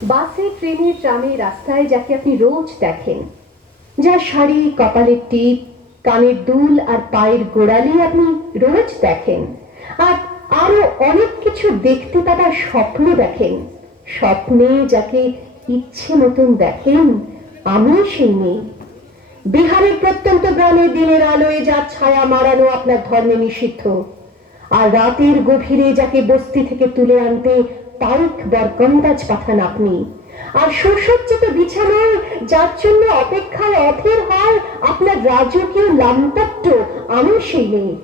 বাসে, ট্রেনে, ট্রামে, রাস্তায় যাকে আপনি রোজ দেখেন, যার শাড়ি, কপালের টিপ, কানের দুল আর পায়ের গোড়ালি আপনি রোজ দেখেন, আর আরো অনেক কিছু দেখতে পাবার স্বপ্ন দেখেন, স্বপ্নে যাকে ইচ্ছে মতন দেখেন, আমি সেই মেয়ে। বিহারের প্রত্যন্ত গ্রামে দিনের আলোয় যার ছায়া মারানো আপনার ধর্মে নিষিদ্ধ, আর রাতের গভীরে যাকে বস্তি থেকে তুলে আনতে পাইক বরকন্দাজ পাঠান আপনি, আর সুসজ্জিত বিছানায় যার জন্য অপেক্ষায় অধীর হয় আপনার রাজকীয় লামপট্ট, আমি সেই মেয়ে।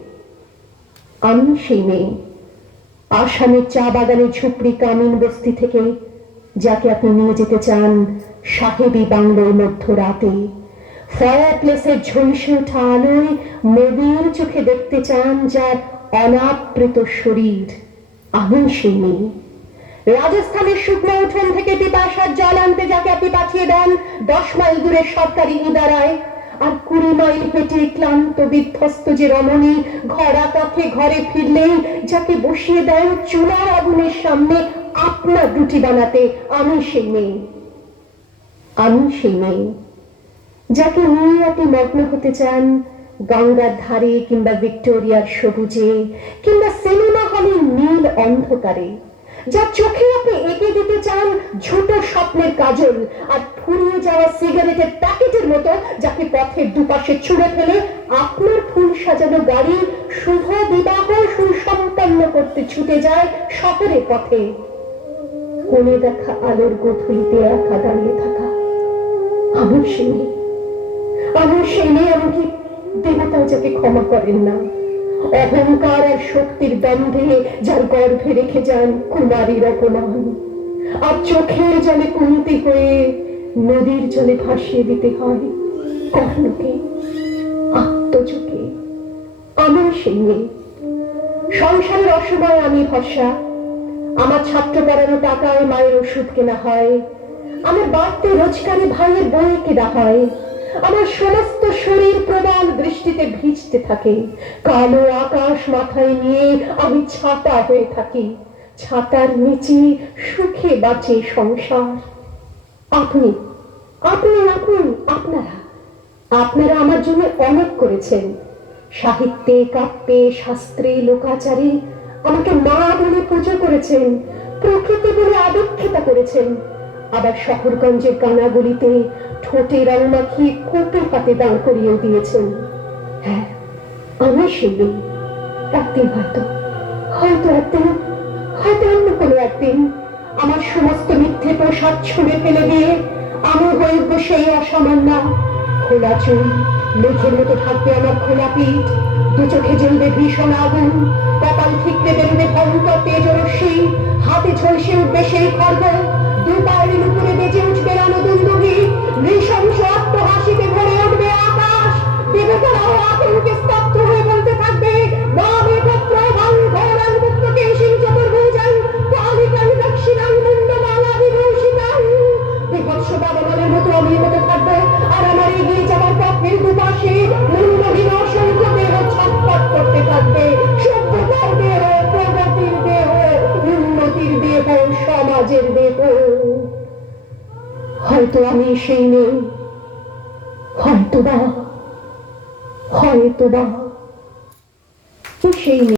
আমি সেই মেয়ে। আসামের চা বাগানে ঝুপড়ি কামিন বস্তি থেকে যাকে আপনি নিয়ে যেতে চান সাহেবী বাংলোর মধ্যরাতে, ফায়ার প্লেসের ঝলসে ওঠা আলোয় মবির চোখে দেখতে চান যার অনাবৃত শরীর, আমি সেই মেয়ে। রাজস্থানের শুকনো উঠোন থেকে পিপাসার জল আনতে যাকে আপনি পাঠিয়ে দেন 10 মাইল দূরে সরকারি ইদারায়, আর 20 মাইল হেঁটে ক্লান্ত বিধ্বস্ত যে রমণী ঘরা পথে ঘরে ফিরলেই যাকে বসিয়ে দেন চুলার আগুনের সামনে আপনার রুটি বানাতে, আমি সেই মেয়ে। আমি সেই মেয়ে যাকে নিয়ে আপনি মগ্ন হতে চান গঙ্গার ধারে কিংবা ভিক্টোরিয়ার সবুজে কিংবা সিনেমা হলের নীল অন্ধকারে, যার চোখে আপনি এঁকে দিতে চান ছোট স্বপ্নের কাজল, আর ফুরিয়ে যাওয়া সিগারেটের প্যাকেটের মতো যাকে পথের দুপাশে ছুঁড়ে ফেলে আপনার ফুল সাজানো গাড়ি শুভ বিবাহ সুসম্পন্ন করতে ছুটে যায় শহরের পথে। কোণে দেখা আলোর গোধূলিতে একা দাঁড়িয়ে থাকা, আমি সেই মেয়ে। আমি সেই মেয়ে, এমনকি দেবতাও যাকে ক্ষমা করেন না, অহংকার আর শক্তির দ্বন্দ্বে যার গর্ভে রেখে যান কুমারীর অপমান, আর চোখের জলে কুন্তি হয়ে নদীর জলে ভাসিয়ে দিতে হয় কর্ণকে, আত্মযোগে। আমি সেই মেয়ে। সংসারের অসময়ে আমি ভরসা, আমার ছাত্র পড়ানো টাকায় মায়ের ওষুধ কেনা হয়, আমার বাড়তে রোজগারে ভাইয়ের বই কেনা হয়, আমার সমস্ত শরীর প্রবল বৃষ্টিতে ভিজতে থাকে, কালো আকাশ মাথায় নিয়ে আমি ছাতা হয়ে থাকি, ছাতার নিচে সুখে বাঁচে সংসার। আপনি আপনি আপনি আপনারা আপনারা আমার জন্য অনেক করেছেন, সাহিত্যে, কাব্যে, শাস্ত্রে, লোকাচারে আমাকে মা বলে পুজো করেছেন, প্রকৃতি বলে আদিক্ষেতা করেছেন, আবার শহরগঞ্জের কানাগলিতে ঠোঁটে রং মাখিয়ে কোপে পাতে দাঁড় করিয়ে দিয়েছেন। হ্যাঁ, আমি সেই মেয়ে। একদিন হয়তো অন্য কোনো একদিন আমার সমস্ত মিথ্যে প্রসাদ ছুঁড়ে ফেলে দিয়ে আমি হইব সেই অসামান্য। খোলা চুল, মেঘের মতো থাকবে আমার খোলা পিঠ, দু চোখে জ্বলবে ভীষণ আগুন, কপাল ঠিকরে বেরোবে ভয়ঙ্কর তেজরশ্মি, হাতে ঝলসে উঠবে সেই খড়গ, দু পায়ের উপরে বেজে উঠবে রণদুন্দুভি, নৃশংস আত্মহাসিতে ভরে উঠবে আকাশ, দেবতারাও আতঙ্কে স্তব্ধ হয়ে বলতে থাকবে বাবে পত্র ভাং ঘোরাং মুক্তকে সিং চতুর্ভুজাং কালিকাং দক্ষিণাং মুন্ডমালা বিভূষিতাং। বিভৎস বাবানের মতো আমি হতে থাকবে, আর আমার এগিয়ে যাওয়ার পথের দুপাশে মুন্ডহীন অসংখ্য দেহ ছটফট করতে থাকবে, সভ্যতার দেহ, প্রগতির দেহ, উন্নতির দেহ, সমাজের দেহ। হয়তো আমি সেই মেয়ে, হয়তোবা সেই মেয়ে।